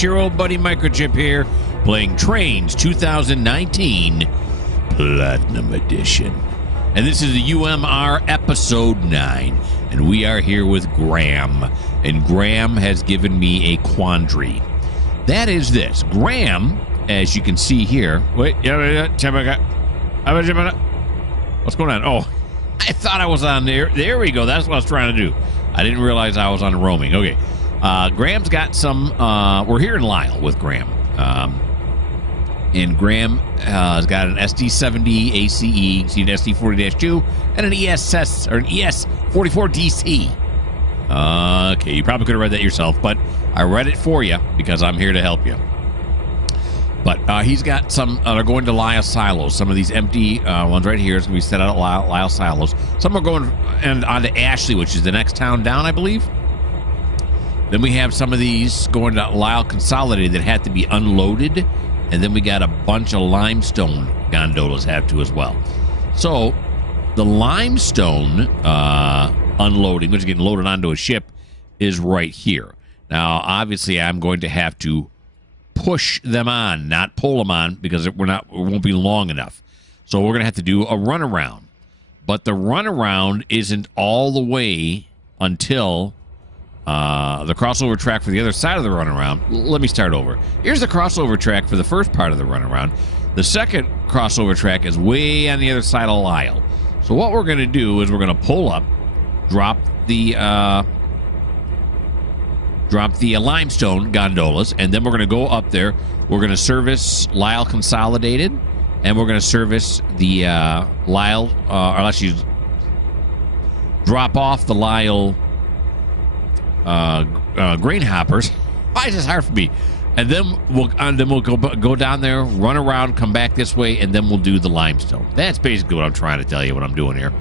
It's your old buddy Mikerowchip here, playing Trainz 2019 Platinum Edition. And this is the UMR Episode 9. And we are here with Graham. And Graham has given me a quandary. That is this. Graham, as you can see here... Wait, what's going on? Oh, I thought I was on there. There we go. That's what I was trying to do. I didn't realize I was on roaming. Okay. Graham's got some... we're here in Lyle with Graham. And Graham has got an SD70 ACE, an SD40-2, and an ESS, or an ES44DC. Okay, you probably could have read that yourself, but I read it for you because I'm here to help you. But he's got some that are going to Lyle silos. Some of these empty ones right here is going to be set out at Lyle silos. Some are going on to Ashley, which is the next town down, I believe. Then we have some of these going to Lyle Consolidated that had to be unloaded. And then we got a bunch of limestone gondolas have to as well. So the limestone unloading, which is getting loaded onto a ship, is right here. Now, obviously, I'm going to have to push them on, not pull them on, because it won't be long enough. So we're going to have to do a runaround. But the runaround isn't all the way until... the crossover track for the other side of the runaround. Let me start over. Here's the crossover track for the first part of the runaround. The second crossover track is way on the other side of Lyle. So what we're going to do is we're going to pull up, drop the limestone gondolas, and then we're going to go up there. We're going to service Lyle Consolidated, and we're going to service the Lyle, or actually drop off the Lyle grain hoppers. Why is this hard for me? And then we'll go down there, run around, come back this way, and then we'll do the limestone. That's basically what I'm trying to tell you. What I'm doing here.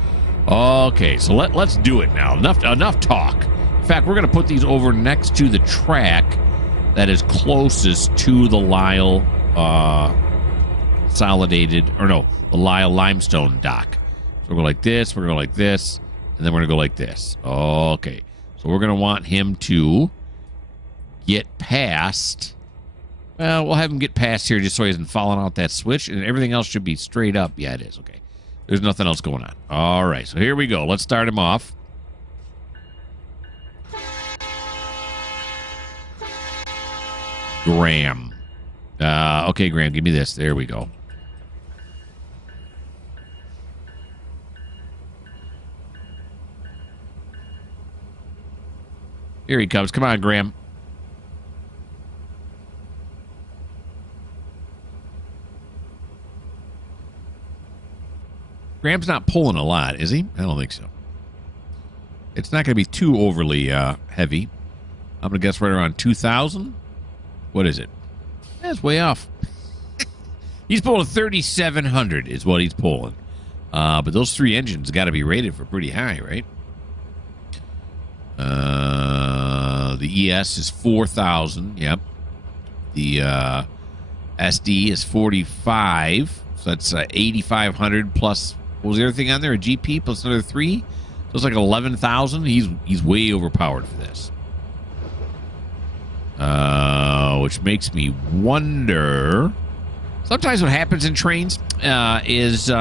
Okay, so let's do it now. Enough talk. In fact, we're going to put these over next to the track that is closest to the Lyle Consolidated, or no, the Lyle limestone dock. So we're going like this. We're going like this, and then we're going to go like this. Okay. So we're going to want him to get past... Well, we'll have him get past here just so he isn't falling out that switch, and everything else should be straight up. Yeah, it is. Okay. There's nothing else going on. All right, so here we go. Let's start him off. Graham. Okay, Graham, give me this. There we go. Here he comes. Come on, Graham. Graham's not pulling a lot, is he? I don't think so. It's not going to be too overly heavy. I'm going to guess right around 2,000. What is it? That's way off. He's pulling 3,700 is what he's pulling. But those three engines got to be rated for pretty high, right? The ES is 4,000. Yep. The SD is 45. So that's 8,500 plus. What was the other thing on there? A GP plus another 3. So it's like 11,000. He's way overpowered for this. Which makes me wonder. Sometimes what happens in Trainz is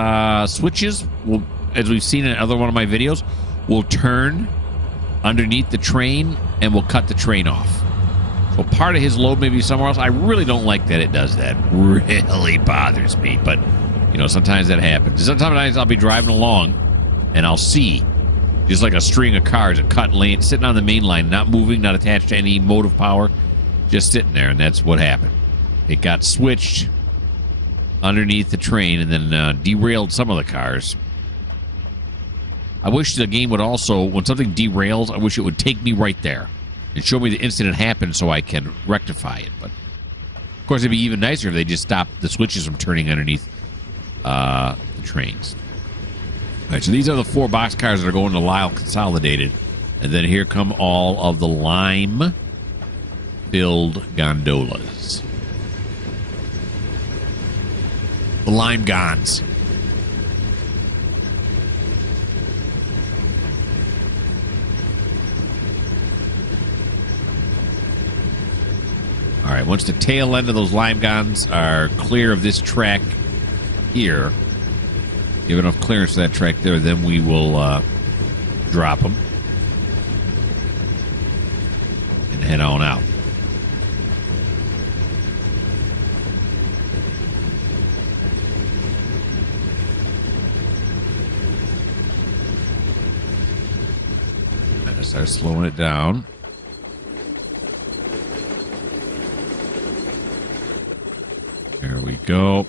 switches will, as we've seen in another one of my videos, will turn underneath the train and will cut the train off. So part of his load may be somewhere else. I really don't like that it does that. Really bothers me. But, you know, sometimes that happens. Sometimes I'll be driving along and I'll see just like a string of cars, a cut lane, sitting on the main line, not moving, not attached to any motive power, just sitting there. And that's what happened. It got switched underneath the train and then derailed some of the cars. I wish the game would also, when something derails, I wish it would take me right there and show me the instant it happened so I can rectify it. But, of course, it'd be even nicer if they just stopped the switches from turning underneath the trains. All right, so these are the 4 boxcars that are going to Lyle Consolidated. And then here come all of the lime-filled gondolas. The lime gons. All right, once the tail end of those lime guns are clear of this track here, give enough clearance to that track there, then we will drop them and head on out. Start slowing it down. There we go.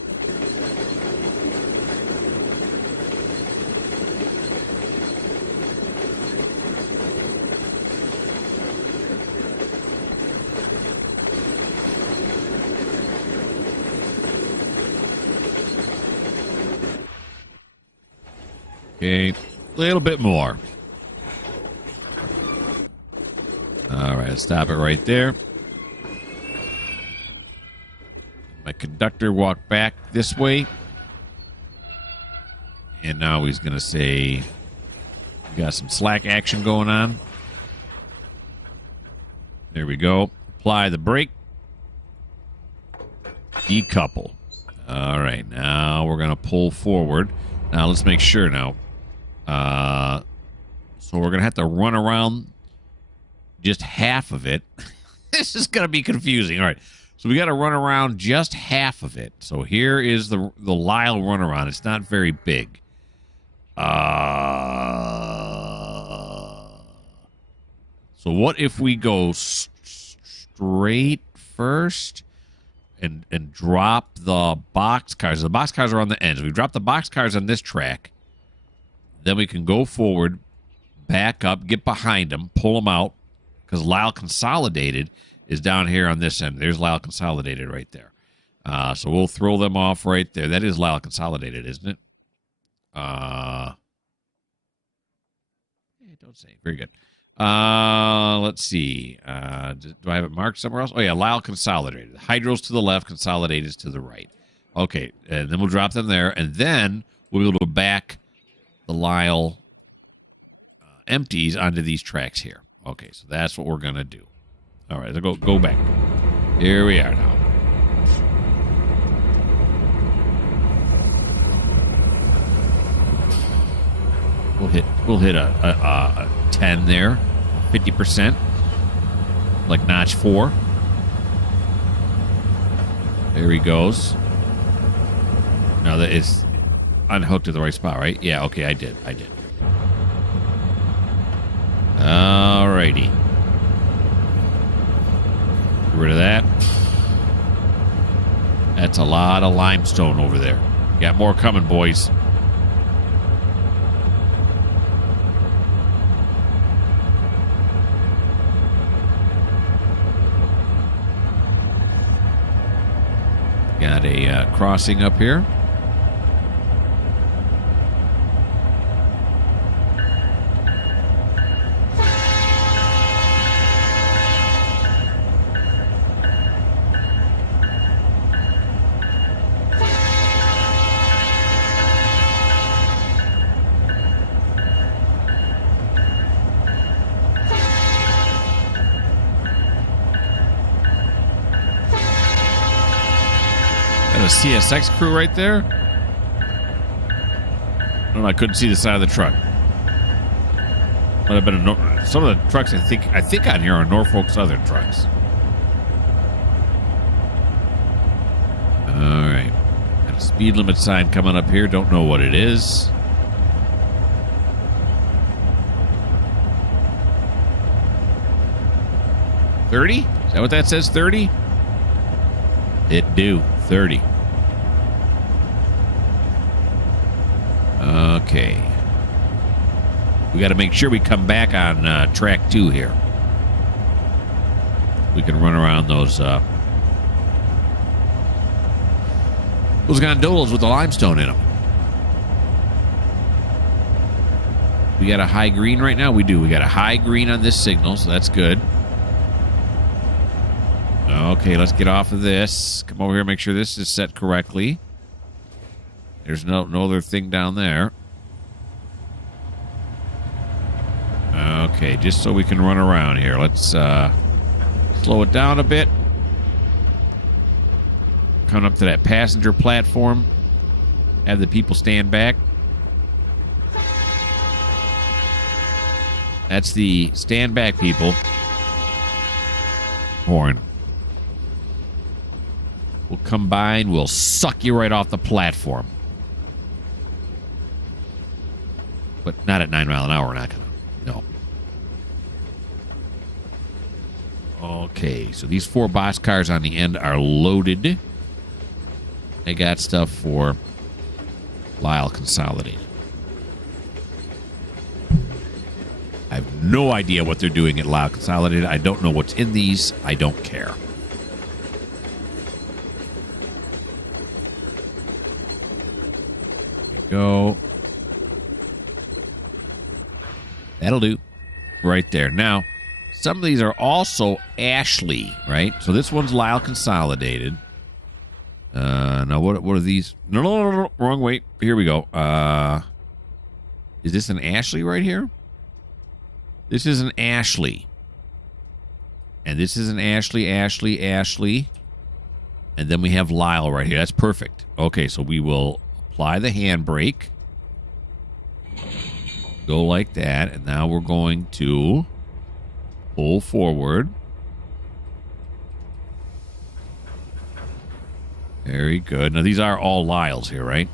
Okay, a little bit more. All right, stop it right there. My conductor walked back this way. And now he's going to say, we got some slack action going on. There we go. Apply the brake. Decouple. All right, now we're going to pull forward. Now let's make sure now. So we're going to have to run around just half of it. This is going to be confusing. All right. So we got to run around just half of it. So here is the Lyle runaround. It's not very big. So what if we go straight first and drop the box cars? The box cars are on the ends. We drop the box cars on this track. Then we can go forward, back up, get behind them, pull them out. Because Lyle Consolidated is down here on this end. There's Lyle Consolidated right there. So we'll throw them off right there. That is Lyle Consolidated, isn't it? Don't say. Very good. Let's see. Do I have it marked somewhere else? Oh, yeah, Lyle Consolidated. Hydro's to the left, Consolidated's to the right. Okay, and then we'll drop them there, and then we'll be able to back the Lyle empties onto these tracks here. Okay, so that's what we're going to do. All right, so go back. Here we are now. We'll hit a 10 there, 50%, like notch 4. There he goes. Now that is unhooked to the right spot, right? Yeah, okay, I did. Alrighty. Get rid of that. That's a lot of limestone over there. Got more coming, boys. Got a crossing up here. CSX crew right there. No, I couldn't see the side of the truck. Might have been some of the trucks I think on here are Norfolk Southern trucks. All right, got a speed limit sign coming up here. Don't know what it is. $30? Is that what that says? 30? It do 30. Okay. We got to make sure we come back on track 2 here. We can run around those gondolas with the limestone in them. We got a high green right now? We do. We got a high green on this signal, so that's good. Okay, let's get off of this. Come over here, make sure this is set correctly. There's no other thing down there. Okay, just so we can run around here. Let's slow it down a bit. coming up to that passenger platform. Have the people stand back. That's the stand back people. Horn. We'll come by and we'll suck you right off the platform. But not at 9 miles an hour. We're not going to. No. Okay, so these 4 boxcars on the end are loaded. They got stuff for Lyle Consolidated. I have no idea what they're doing at Lyle Consolidated. I don't know what's in these. I don't care. There we go. That'll do. Right there. Now, some of these are also Ashley, right? So this one's Lyle Consolidated. Now, what are these? No, wrong way. Here we go. Is this an Ashley right here? This is an Ashley. And this is an Ashley. And then we have Lyle right here. That's perfect. Okay, so we will apply the handbrake. Go like that. And now we're going to pull forward. Very good. Now, these are all Lyles here, right?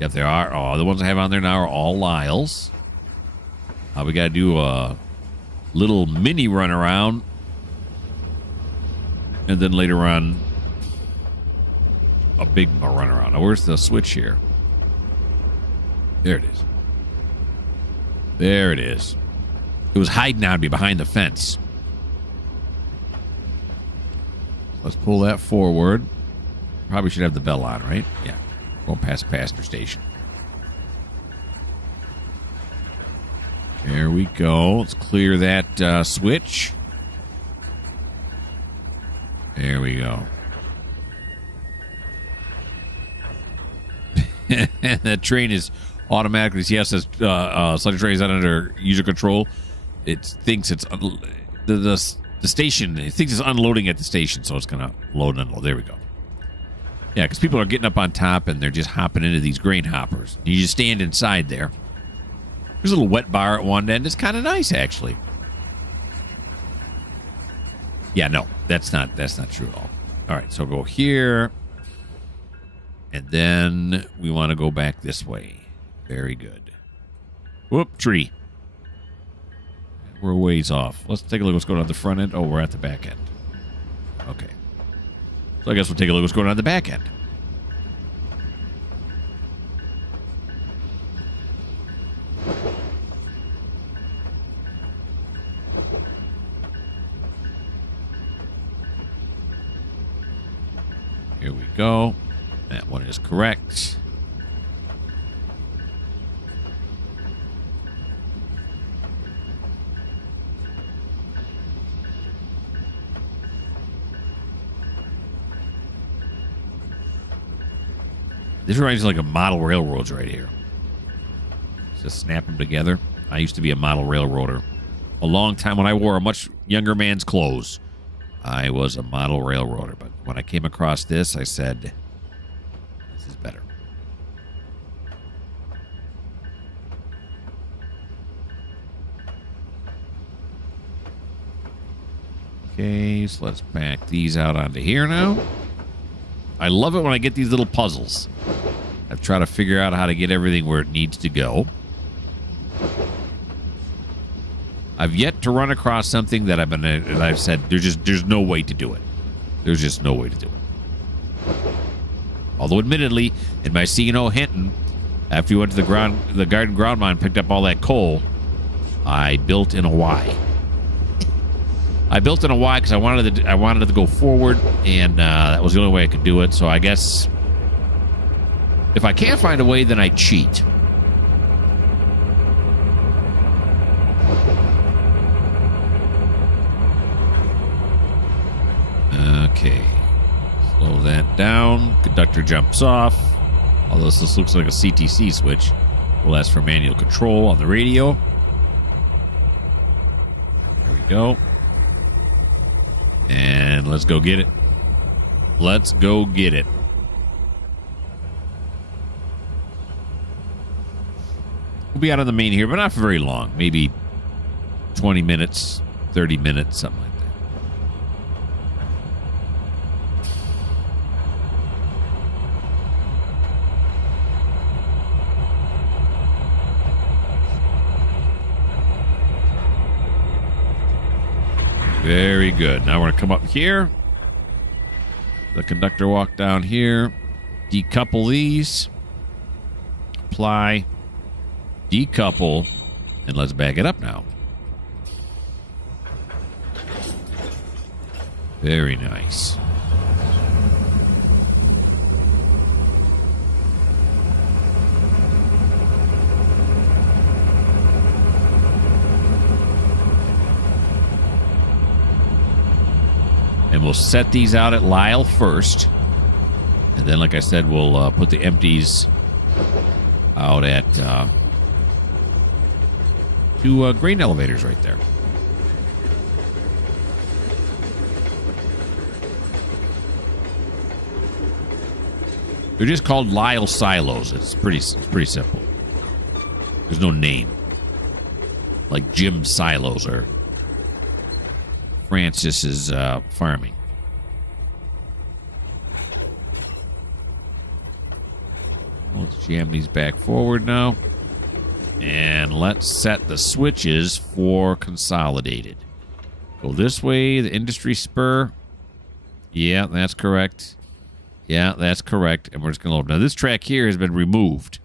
Yep, they are. Oh, the ones I have on there now are all Lyles. We got to do a little mini run around. And then later on, a big run around. Now, where's the switch here? There it is. There it is. It was hiding out behind the fence. Let's pull that forward. Probably should have the bell on, right? Yeah. Going past the passenger station. There we go. Let's clear that switch. There we go. That train is automatically, yes, such a train is not under user control. It thinks it's the station. It thinks it's unloading at the station, so it's going to load and unload. There we go. Yeah, because people are getting up on top and they're just hopping into these grain hoppers. You just stand inside there. There's a little wet bar at one end. It's kind of nice, actually. Yeah, no, that's not true at all. All right, so go here, and then we want to go back this way. Very good. Whoop, tree. We're a ways off. Let's take a look at what's going on at the front end. Oh, we're at the back end. Okay. So I guess we'll take a look at what's going on at the back end. Here we go. That one is correct. This reminds me like a model railroads right here. Just snap them together. I used to be a model railroader. A long time when I wore a much younger man's clothes. I was a model railroader, but when I came across this, I said, this is better. Okay, so let's back these out onto here now. I love it when I get these little puzzles. I've tried to figure out how to get everything where it needs to go. I've yet to run across something that I've said there's no way to do it. There's just no way to do it. Although, admittedly, in my C&O Hinton, after we went to the garden ground mine, picked up all that coal, I built in a Y. I built in a Y because I wanted it to go forward, and that was the only way I could do it. So I guess if I can't find a way, then I cheat. Okay. Slow that down. Conductor jumps off. Although this looks like a CTC switch. We'll ask for manual control on the radio. There we go. And let's go get it. Let's go get it. We'll be out on the main here, but not for very long. Maybe 20 minutes, 30 minutes, something like that. Very good. Now we're going to come up here. The conductor walk down here. Decouple these. Apply. Decouple. And let's back it up now. Very nice. And we'll set these out at Lyle first. And then, like I said, we'll put the empties out at two grain elevators right there. They're just called Lyle silos. It's pretty simple. There's no name. Like Jim silos or Francis's farming. Let's jam these back forward now. And let's set the switches for consolidated. Go this way, the industry spur. Yeah, that's correct. Yeah, that's correct. And we're just going to load. Now, this track here has been removed.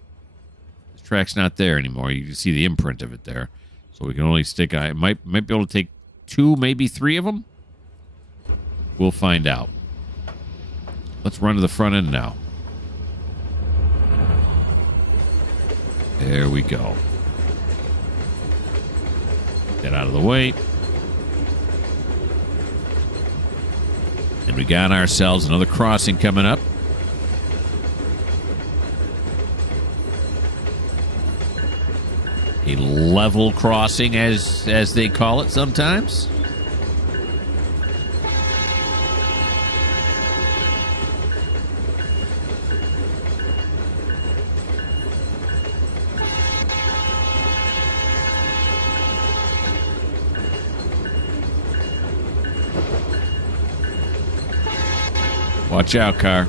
This track's not there anymore. You can see the imprint of it there. So we can only stick... I might be able to take 2, maybe 3 of them. We'll find out. Let's run to the front end now. There we go. Get out of the way. And we got ourselves another crossing coming up. A level crossing, as they call it sometimes. Watch out, car.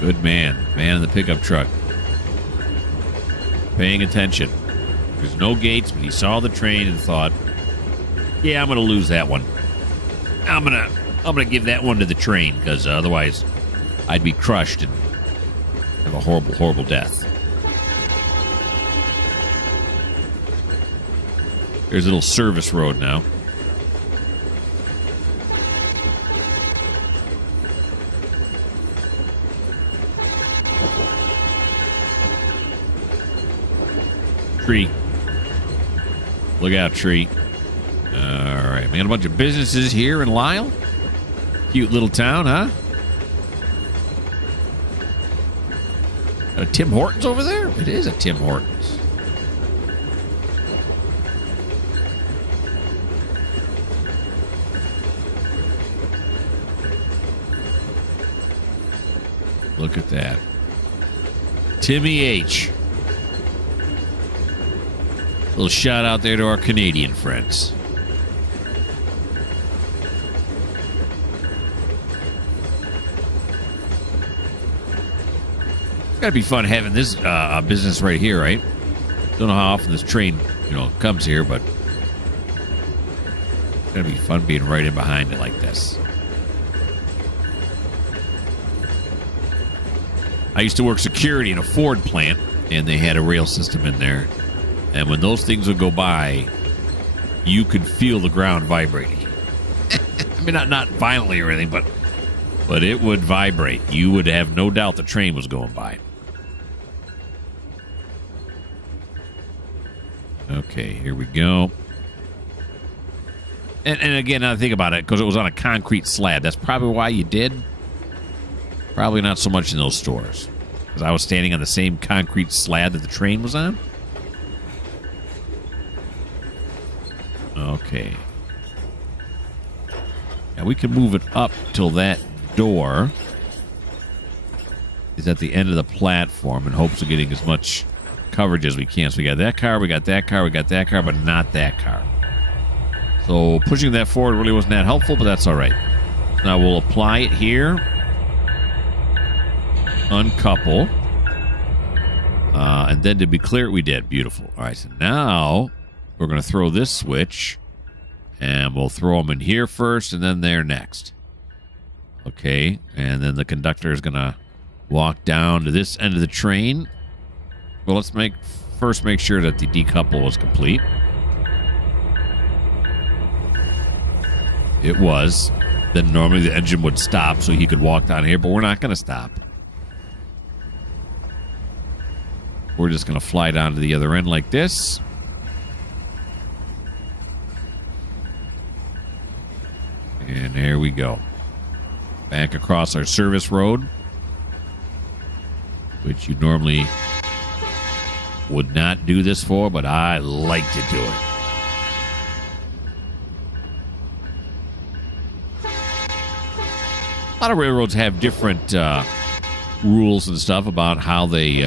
Good man. Man in the pickup truck. Paying attention. There's no gates, but he saw the train and thought, yeah, I'm going to lose that one. I'm gonna give that one to the train, because otherwise I'd be crushed and have a horrible, horrible death. Here's a little service road now. Tree. Look out, tree. All right. We got a bunch of businesses here in Lyle. Cute little town, huh? Got a Tim Hortons over there? It is a Tim Hortons. Look at that. Timmy H. Little shout out there to our Canadian friends. It's got to be fun having this business right here, right? Don't know how often this train, comes here, but it's got to be fun being right in behind it like this. I used to work security in a Ford plant, and they had a rail system in there. And when those things would go by, you could feel the ground vibrating. I mean, not violently or anything, but it would vibrate. You would have no doubt the train was going by. Okay, here we go. And again, now I think about it, because it was on a concrete slab. That's probably why you did. Probably not so much in those stores. Because I was standing on the same concrete slab that the train was on. Okay, Now we can move it up till that door is at the end of the platform in hopes of getting as much coverage as we can. So we got that car, we got that car, we got that car, but not that car. So pushing that forward really wasn't that helpful, but that's all right. Now we'll apply it here. Uncouple. And then to be clear, we did. Beautiful. All right, so now we're going to throw this switch. And we'll throw them in here first and then there next. Okay, and then the conductor is going to walk down to this end of the train. Well, let's first make sure that the decouple was complete. It was. Then normally the engine would stop so he could walk down here, but we're not going to stop. We're just going to fly down to the other end like this. And there we go. Back across our service road, which you normally would not do this for, but I like to do it. A lot of railroads have different rules and stuff about how they,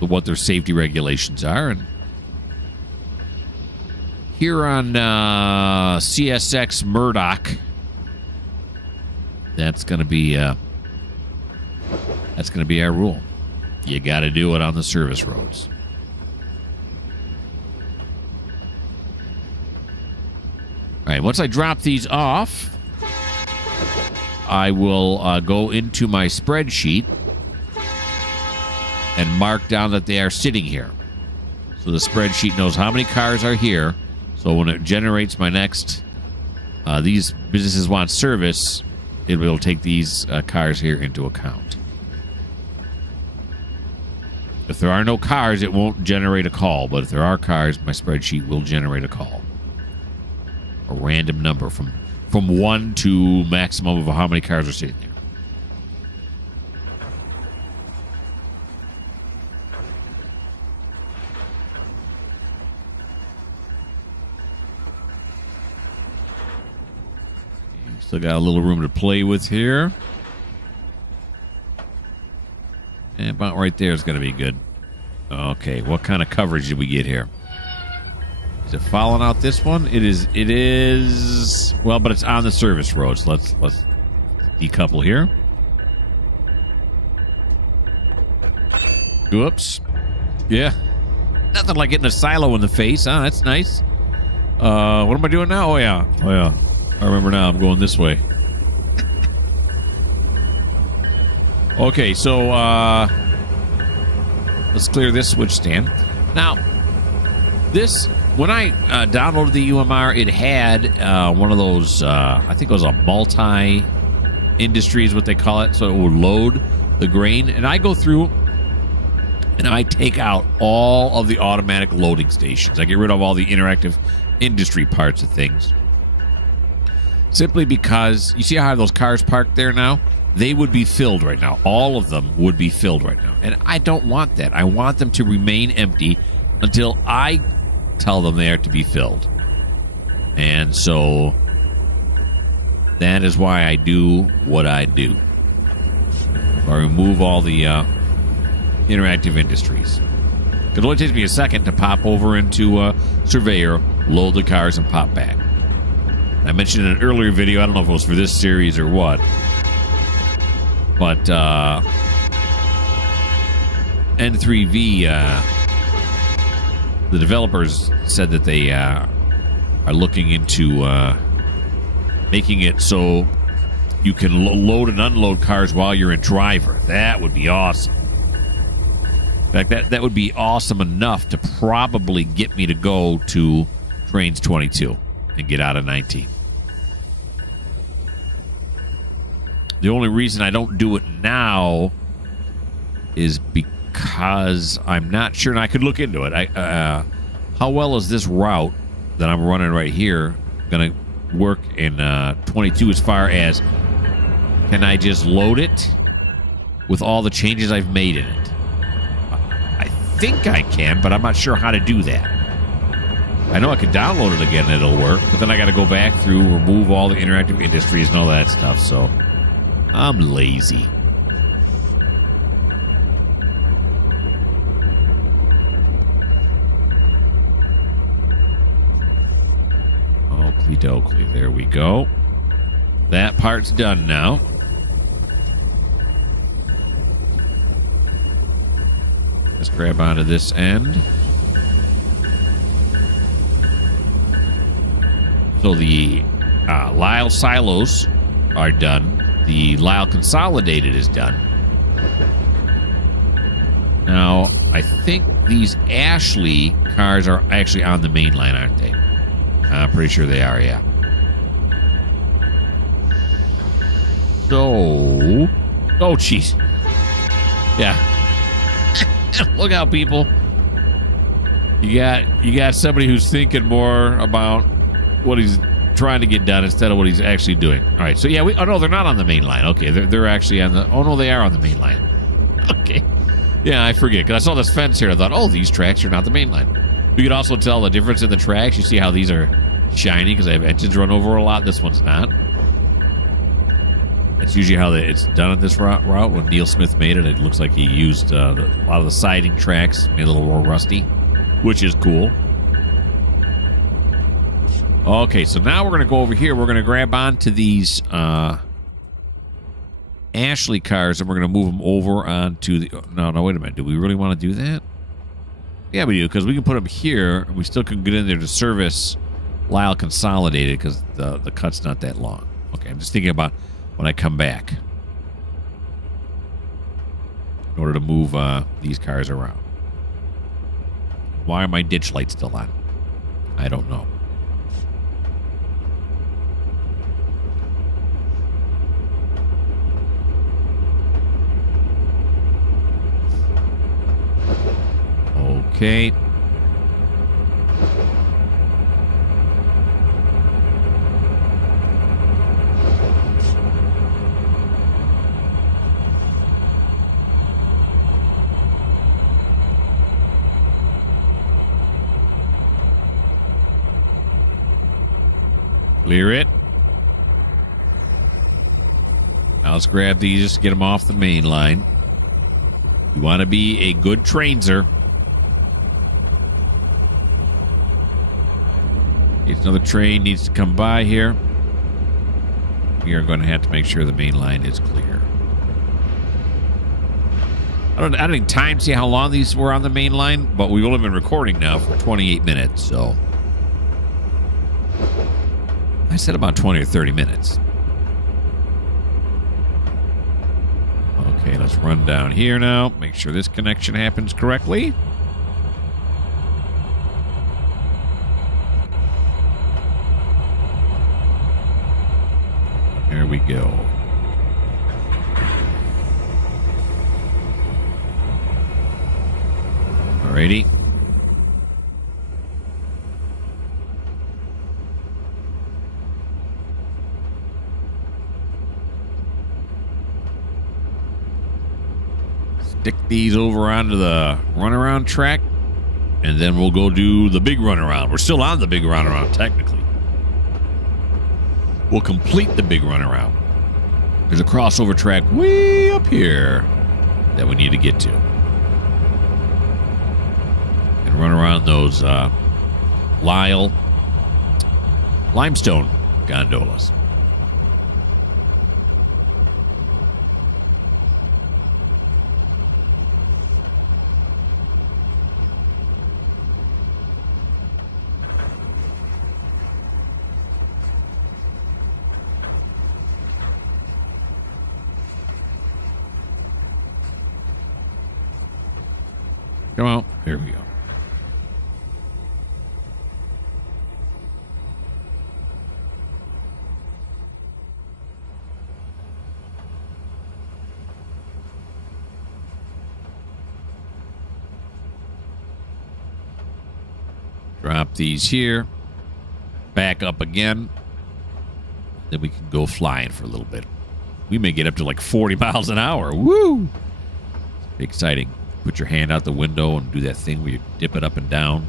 what their safety regulations are. And here on CSX Murdoch, that's going to be our rule. You got to do it on the service roads. All right, once I drop these off, I will go into my spreadsheet and mark down that they are sitting here. So the spreadsheet knows how many cars are here. So when it generates my next, these businesses want service, it will take these cars here into account. If there are no cars, it won't generate a call. But if there are cars, my spreadsheet will generate a call. A random number from 1 to maximum of how many cars are sitting there. Still got a little room to play with here. And about right there is going to be good. Okay, what kind of coverage did we get here? Is it following out this one? It is. Well, but it's on the service road. So let's decouple here. Whoops. Yeah. Nothing like getting a silo in the face. Huh? That's nice. What am I doing now? Oh, yeah. I remember now. I'm going this way. Okay, so let's clear this switch stand. Now, this, when I downloaded the UMR, it had one of those, I think it was a multi-industry is what they call it, so it would load the grain. And I go through and I take out all of the automatic loading stations. I get rid of all the interactive industry parts of things. Simply because, you see how I have those cars parked there now? They would be filled right now. All of them would be filled right now. And I don't want that. I want them to remain empty until I tell them they are to be filled. And so that is why I do what I do. I remove all the interactive industries. It only takes me a second to pop over into Surveyor, load the cars, and pop back. I mentioned in an earlier video, I don't know if it was for this series or what, but N3V, the developers said that they are looking into making it so you can load and unload cars while you're in driver. That would be awesome. In fact, that would be awesome enough to probably get me to go to Trainz 22 and get out of 19. The only reason I don't do it now is because I'm not sure, and I could look into it. How well is this route that I'm running right here going to work in 22 as far as, can I just load it with all the changes I've made in it? I think I can, but I'm not sure how to do that. I know I could download it again and it'll work, but then I got to go back through, remove all the interactive industries and all that stuff, so I'm lazy. Oakley dokley. There we go. That part's done now. Let's grab onto this end. So the Lyle silos are done. The Lyle consolidated is done. Now, I think these Ashley cars are actually on the main line, aren't they? I'm pretty sure they are, yeah. So... Oh, jeez. Yeah. Look out, people. You got somebody who's thinking more about what he's trying to get done instead of what he's actually doing. All right, so yeah, oh no, they're not on the main line. Okay, they're actually on the, oh no, they are on the main line. Okay. Yeah, I forget, because I saw this fence here. I thought, oh, these tracks are not the main line. You can also tell the difference in the tracks. You see how these are shiny because they have engines run over a lot. This one's not. That's usually how it's done at this route. When Neil Smith made it, it looks like he used a lot of the siding tracks, made a little more rusty, which is cool. Okay, so now we're going to go over here. We're going to grab onto these Ashley cars, and we're going to move them over onto the... No, wait a minute. Do we really want to do that? Yeah, we do, because we can put them here, and we still can get in there to service Lyle Consolidated, because the cut's not that long. Okay, I'm just thinking about when I come back in order to move these cars around. Why are my ditch lights still on? I don't know. Okay. Clear it. Now let's grab these, just get them off the main line. You want to be a good Trainzer. Another train needs to come by here. We are going to have to make sure the main line is clear. I didn't time see how long these were on the main line, but we've only been recording now for 28 minutes, so I said about 20 or 30 minutes. Okay, let's run down here now. Make sure this connection happens correctly. There we go. Alrighty. Stick these over onto the runaround track, and then we'll go do the big runaround. We're still on the big runaround, technically. We'll complete the big runaround. There's a crossover track way up here that we need to get to. And run around those Lyle limestone gondolas. Come on. Here we go. Drop these here. Back up again. Then we can go flying for a little bit. We may get up to like 40 miles an hour. Woo! Exciting. Put your hand out the window and do that thing where you dip it up and down.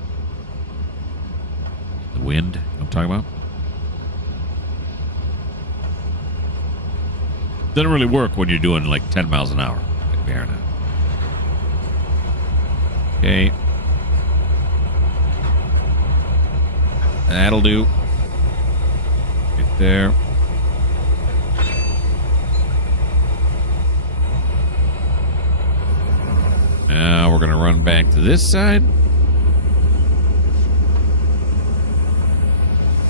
The wind, you know what I'm talking about? Doesn't really work when you're doing like 10 miles an hour. Like we are now. Okay. That'll do. Get there. Now we're going to run back to this side.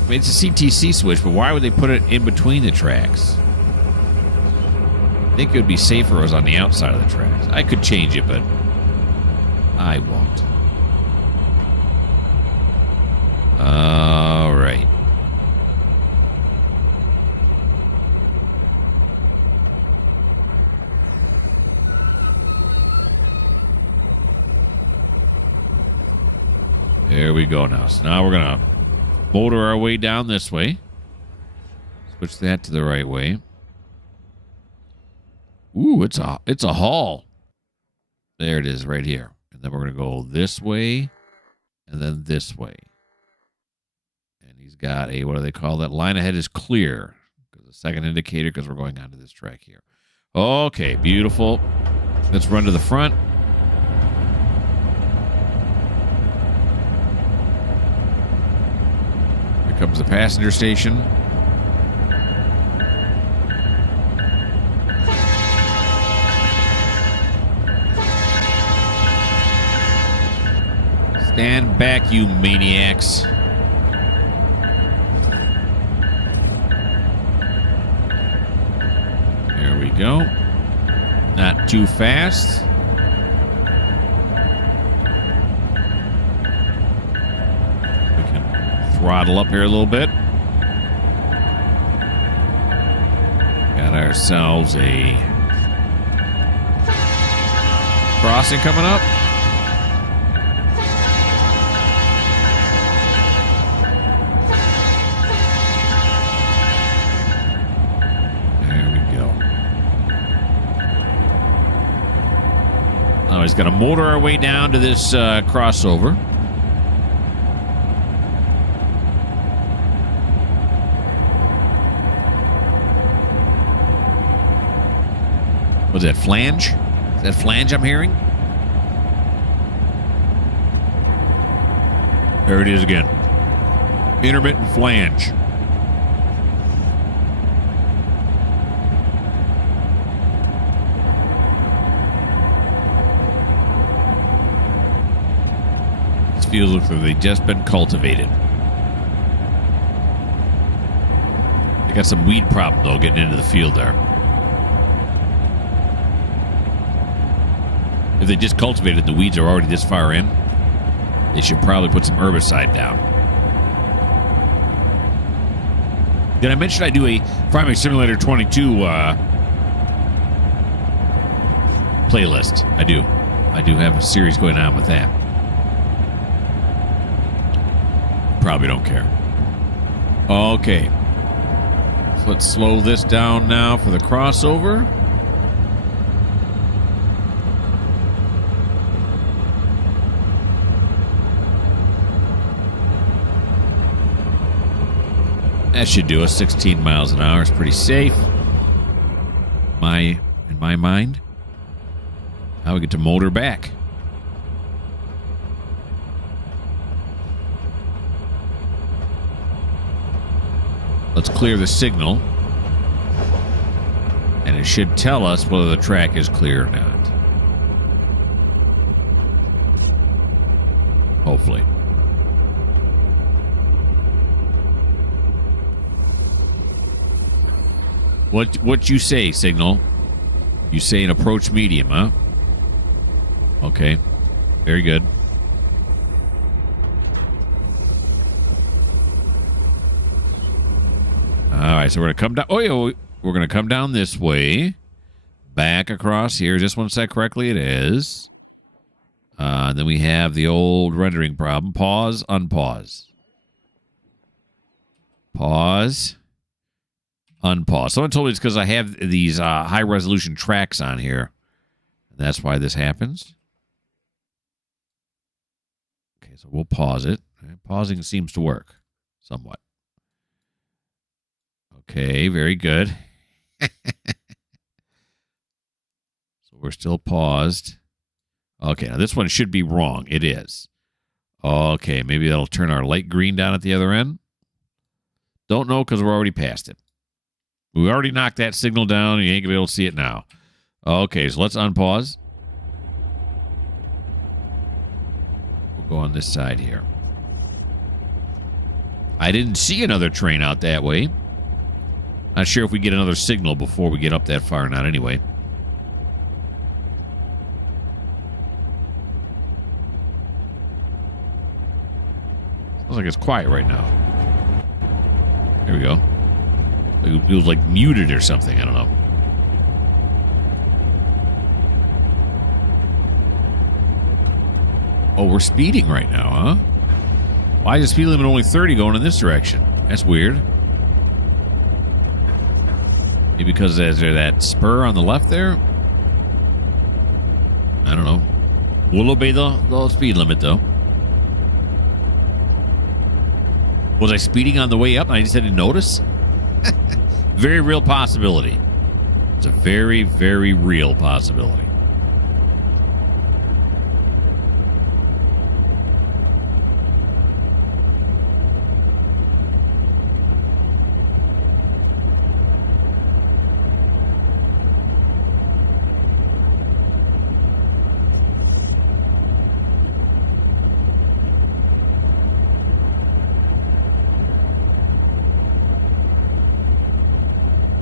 I mean, it's a CTC switch, but why would they put it in between the tracks? I think it would be safer if it was on the outside of the tracks. I could change it, but I won't. All right. There we go now. So now we're going to motor our way down this way. Switch that to the right way. Ooh, it's a haul. There it is right here. And then we're going to go this way and then this way. And he's got a, what do they call that? Line ahead is clear. The second indicator because we're going onto this track here. Okay, beautiful. Let's run to the front. Here comes the passenger station. Stand back, you maniacs. There we go. Not too fast. We can throttle up here a little bit. Got ourselves a crossing coming up. Oh, he's going to motor our way down to this crossover. Was that flange? Is that flange I'm hearing? There it is again. Intermittent flange. Fields look like they've just been cultivated. They got some weed problem, though, getting into the field there. If they just cultivated, the weeds are already this far in. They should probably put some herbicide down. Did I mention I do a Farming Simulator 22 playlist? I do. I do have a series going on with that. Probably don't care. Okay. So let's slow this down now for the crossover. That should do us. 16 miles an hour is pretty safe. In my mind. Now we get to motor back. Let's clear the signal. And it should tell us whether the track is clear or not. Hopefully. What you say, signal? You say an approach medium, huh? Okay. Very good. All right, so we're going to come down. Oh, yeah, we're going to come down this way. Back across here. Is this one set correctly? It is. Then we have the old rendering problem. Pause, unpause. Pause, unpause. Someone told me it's because I have these high-resolution tracks on here. And that's why this happens. Okay, so we'll pause it. Pausing seems to work. somewhat. Okay, very good. So we're still paused. Okay, now this one should be wrong. It is. Okay, maybe that'll turn our light green down at the other end. Don't know because we're already past it. We already knocked that signal down. You ain't going to be able to see it now. Okay, so let's unpause. We'll go on this side here. I didn't see another train out that way. Not sure if we get another signal before we get up that far or not anyway. Sounds like it's quiet right now. Here we go. It was like muted or something. I don't know. Oh, we're speeding right now, huh? Why is the speed limit only 30 going in this direction? That's weird. Maybe because there's that spur on the left there? I don't know. We'll obey the speed limit, though. Was I speeding on the way up and I just didn't notice? Very real possibility. It's a very, very real possibility.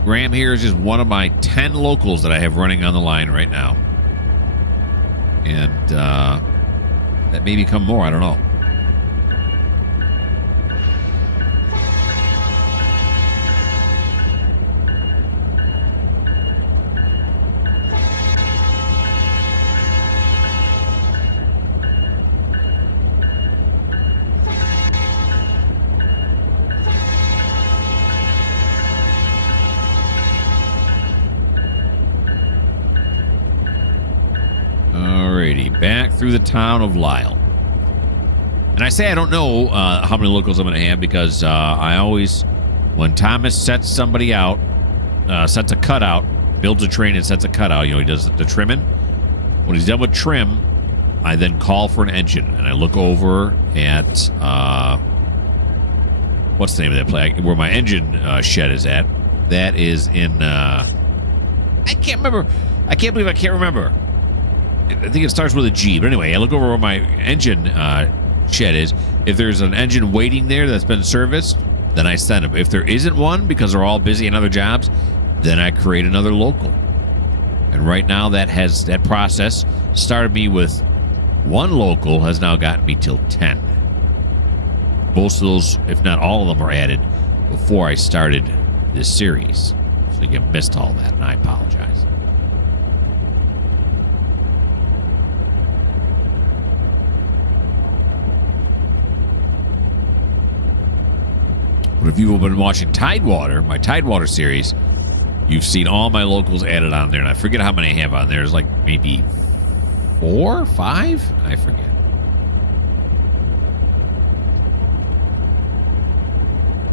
Graham here is just one of my 10 locals that I have running on the line right now. And that may become more, I don't know. Back through the town of Lyle. And I say I don't know how many locals I'm going to have because I always, when Thomas sets somebody out, sets a cutout, builds a train and sets a cutout, he does the trimming. When he's done with trim, I then call for an engine and I look over at what's the name of that place? Where my engine shed is at. That is in I can't remember. I can't believe I can't remember. I think it starts with a G. But anyway, I look over where my engine shed is. If there's an engine waiting there that's been serviced, then I send them. If there isn't one because they're all busy in other jobs, then I create another local. And right now that process started me with one local, has now gotten me till 10. Most of those, if not all of them, are added before I started this series. So you missed all that, and I apologize. But if you've been watching Tidewater, my Tidewater series, you've seen all my locals added on there. And I forget how many I have on there. There's like maybe 4, 5? I forget.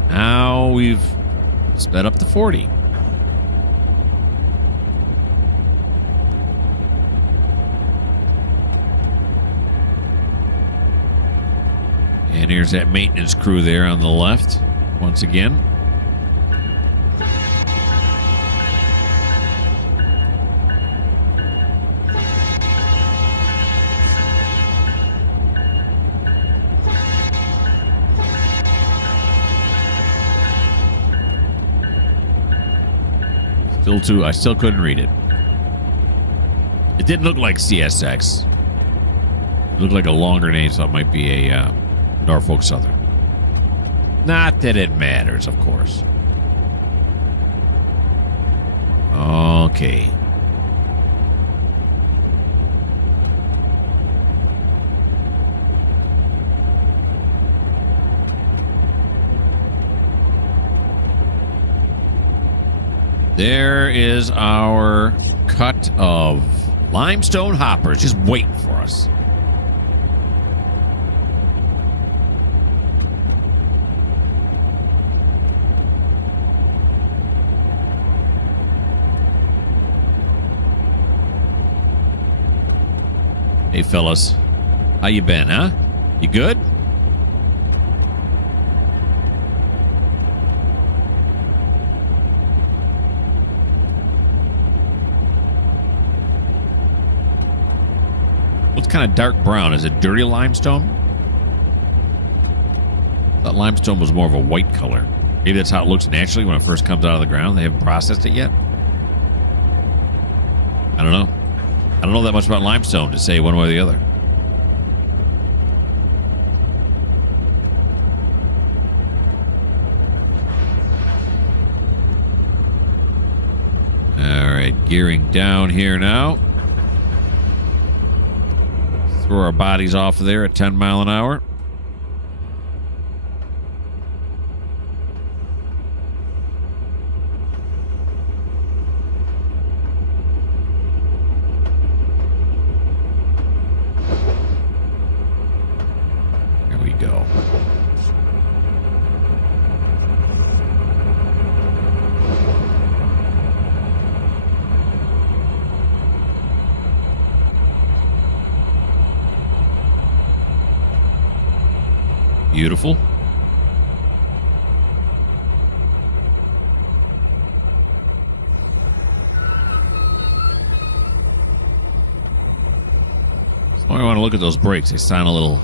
Now we've sped up to 40. And here's that maintenance crew there on the left. Once again. I still couldn't read it. It didn't look like CSX. It looked like a longer name, so it might be a Norfolk Southern. Not that it matters, of course. Okay. There is our cut of limestone hoppers just waiting for us. Hey, fellas. How you been, huh? You good? What's kind of dark brown? Is it dirty limestone? I thought limestone was more of a white color. Maybe that's how it looks naturally when it first comes out of the ground. They haven't processed it yet. I don't know. I don't know that much about limestone to say one way or the other. All right, gearing down here now. Throw our bodies off of there at 10 mile an hour. Here we go. Beautiful. So I want to look at those brakes. They sound a little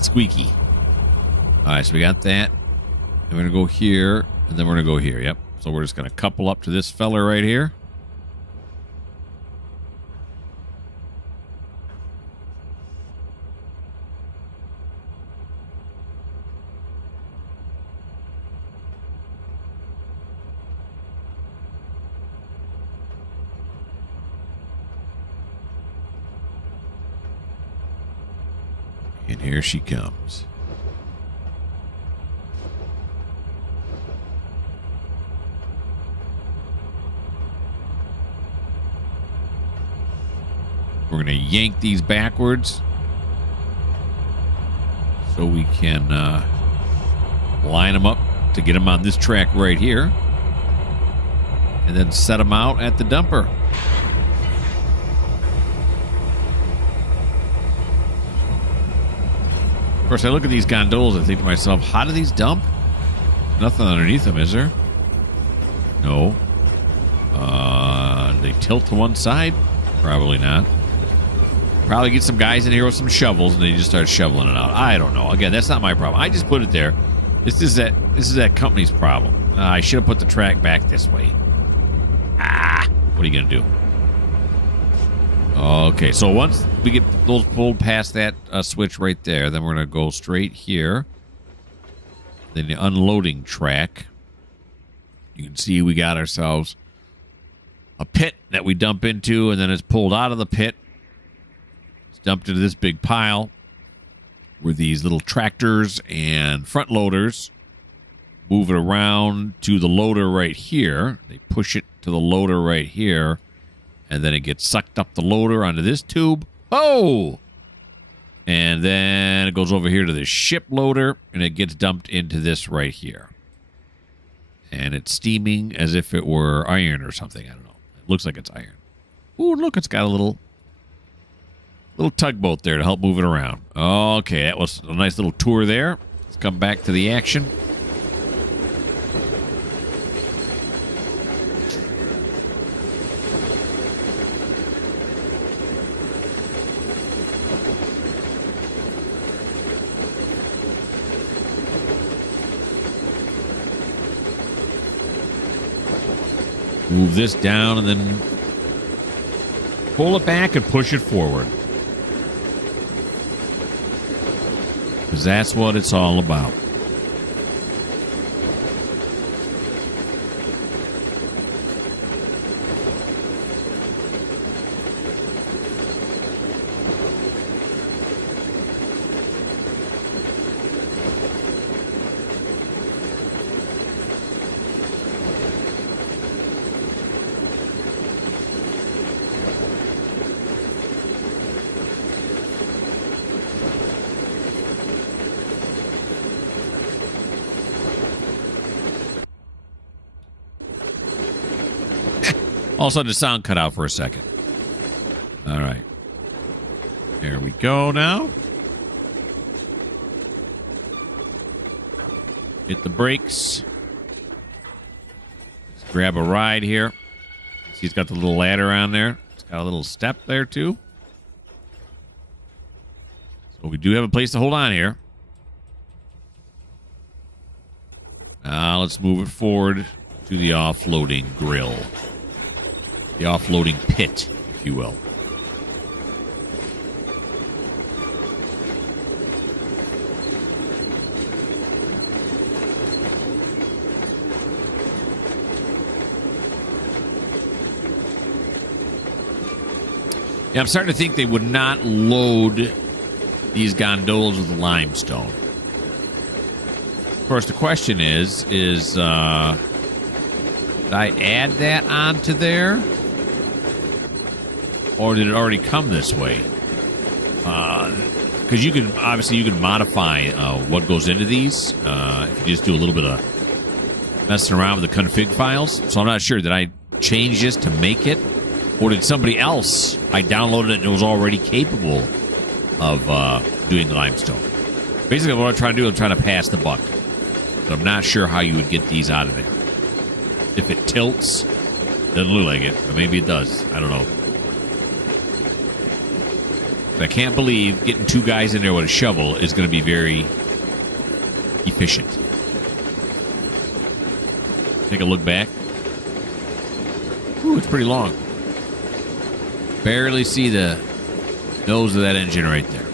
squeaky. All right, so we got that. And we're going to go here, and then we're going to go here. Yep. So we're just going to couple up to this fella right here. And here she comes. We're going to yank these backwards so we can line them up to get them on this track right here. And then set them out at the dumper. Of course, I look at these gondolas and think to myself, how do these dump? Nothing underneath them, is there? No. They tilt to one side? Probably not. Probably get some guys in here with some shovels and they just start shoveling it out. I don't know. Again, that's not my problem. I just put it there. This is that company's problem. I should have put the track back this way. What are you going to do? Okay, so once we get those pulled past that switch right there, then we're going to go straight here. Then the unloading track. You can see we got ourselves a pit that we dump into, and then it's pulled out of the pit. It's dumped into this big pile where these little tractors and front loaders move it around to the loader right here. They push it to the loader right here. And then it gets sucked up the loader onto this tube. Oh! And then it goes over here to the ship loader, and it gets dumped into this right here. And it's steaming as if it were iron or something. I don't know. It looks like it's iron. Ooh, look, it's got a little tugboat there to help move it around. Okay, that was a nice little tour there. Let's come back to the action. Move this down and then pull it back and push it forward. Because that's what it's all about. All of a sudden, the sound cut out for a second. All right. There we go now. Hit the brakes. Let's grab a ride here. He's got the little ladder on there. It's got a little step there, too. So we do have a place to hold on here. Now let's move it forward to the offloading grill. The offloading pit, if you will. Yeah, I'm starting to think they would not load these gondolas with limestone. Of course, the question is did I add that onto there? Or did it already come this way? Because you can modify what goes into these if you just do a little bit of messing around with the config files. So I'm not sure. Did I change this to make it? Or did somebody else, I downloaded it and it was already capable of doing limestone? Basically, what I'm trying to do, I'm trying to pass the buck. But I'm not sure how you would get these out of there. If it tilts, doesn't look like it, but maybe it does. I don't know. But I can't believe getting two guys in there with a shovel is going to be very efficient. Take a look back. Ooh, it's pretty long. Barely see the nose of that engine right there.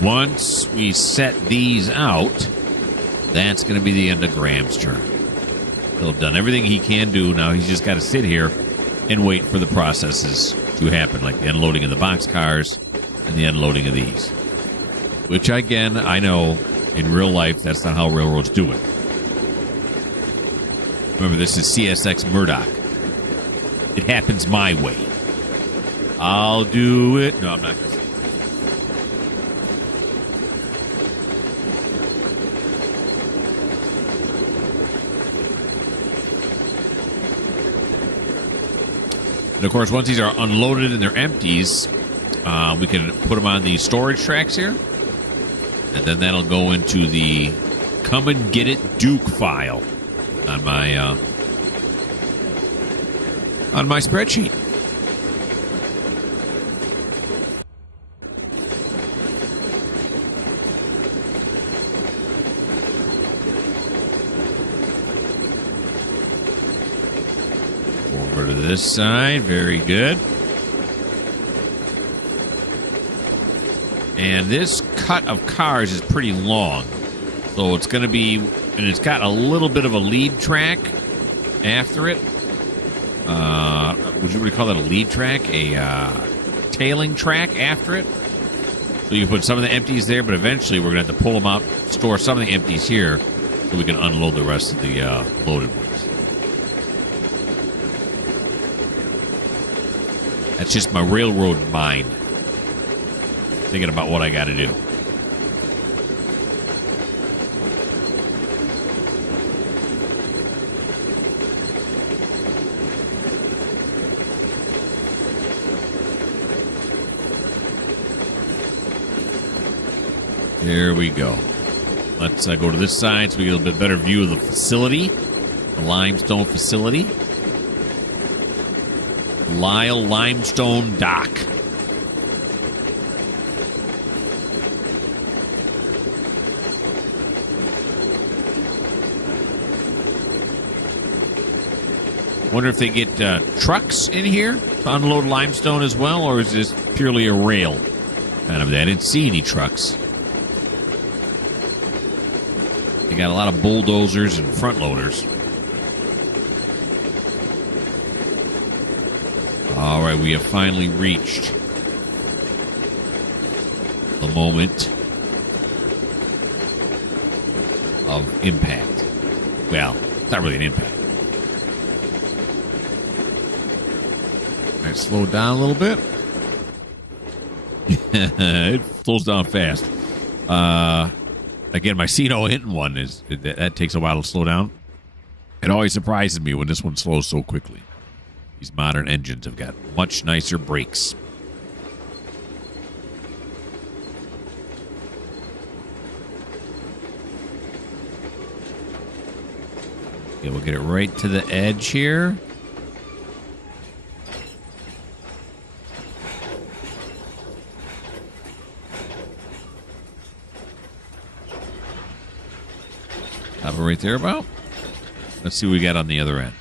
Once we set these out, that's going to be the end of Graham's turn. He'll have done everything he can do. Now he's just got to sit here and wait for the processes to happen, like the unloading of the boxcars and the unloading of these. Which, again, I know in real life, that's not how railroads do it. Remember, this is CSX Murdoch. It happens my way. I'll do it. No, I'm not going to. And, of course, once these are unloaded and they're empties, we can put them on the storage tracks here. And then that'll go into the come and get it Duke file on my spreadsheet. Over to this side. Very good. And this cut of cars is pretty long. So it's going to be, and it's got a little bit of a lead track after it. Would you call that a lead track? A tailing track after it? So you put some of the empties there, but eventually we're going to have to pull them out, store some of the empties here, so we can unload the rest of the loaded ones. That's just my railroad mind. Thinking about what I got to do. There we go. Let's go to this side so we get a little bit better view of the facility. The limestone facility. Lyle Limestone Dock. Wonder if they get trucks in here to unload limestone as well, or is this purely a rail kind of that? I didn't see any trucks. They got a lot of bulldozers and front loaders. All right, we have finally reached the moment of impact. Well, it's not really an impact. All right, slow down a little bit. It slows down fast. Again, my C-No Hinton one that takes a while to slow down. It always surprises me when this one slows so quickly. These modern engines have got much nicer brakes. Okay, we'll get it right to the edge here. Have it right there about. Let's see what we got on the other end.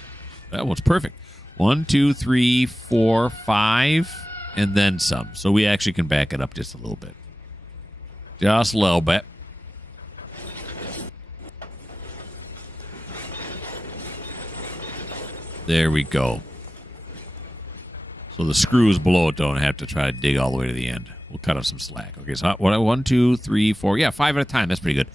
That one's perfect. 1, 2, 3, 4, 5, and then some. So we actually can back it up just a little bit. Just a little bit. There we go. So the screws below it don't have to try to dig all the way to the end. We'll cut off some slack. Okay, so 1, 2, 3, 4. Yeah, 5 at a time. That's pretty good.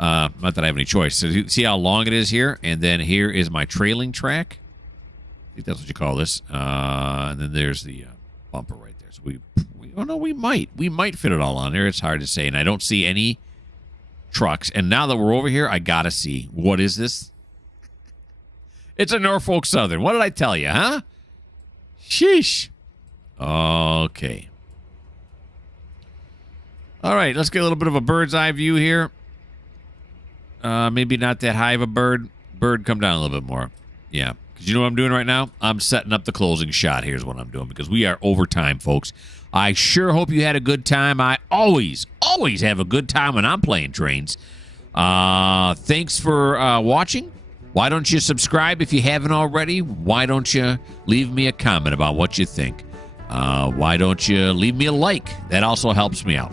Not that I have any choice. So see how long it is here? And then here is my trailing track. I think that's what you call this. And then there's the bumper right there. So we might fit it all on there. It's hard to say. And I don't see any trucks. And now that we're over here, I got to see. What is this? It's a Norfolk Southern. What did I tell you, huh? Sheesh. Okay. All right, let's get a little bit of a bird's eye view here. Maybe not that high of a bird. Bird, come down a little bit more. Yeah. Because you know what I'm doing right now? I'm setting up the closing shot. Here's what I'm doing because we are overtime, folks. I sure hope you had a good time. I always have a good time when I'm playing Trainz. Thanks for watching. Why don't you subscribe if you haven't already? Why don't you leave me a comment about what you think? Why don't you leave me a like? That also helps me out.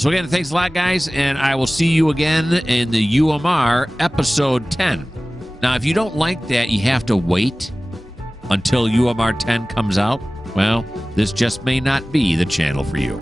So again, thanks a lot, guys, and I will see you again in the UMR episode 10. Now, if you don't like that, you have to wait until UMR 10 comes out. Well, this just may not be the channel for you.